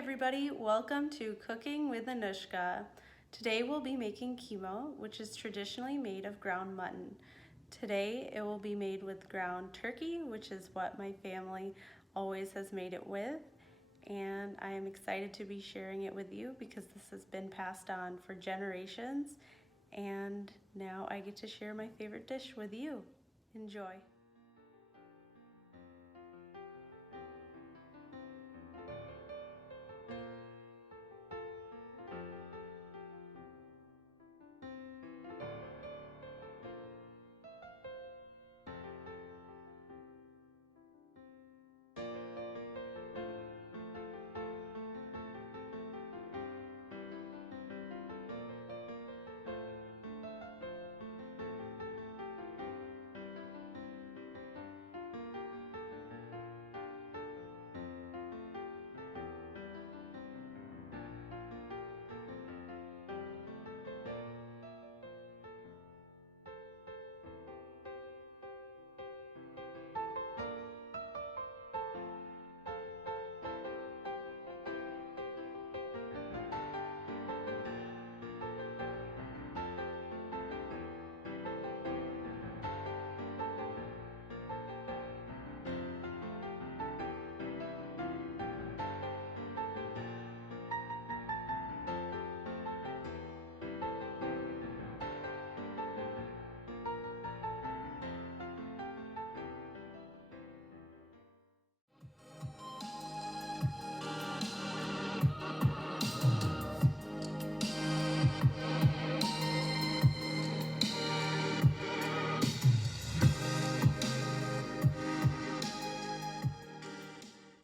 everybody, welcome to Cooking with Anushka. Today we'll be making Keemo, which is traditionally made of ground mutton. Today it will be made with ground turkey, which is what my family always has made it with. And I am excited to be sharing it with you because this has been passed on for generations. And now I get to share my favorite dish with you. Enjoy.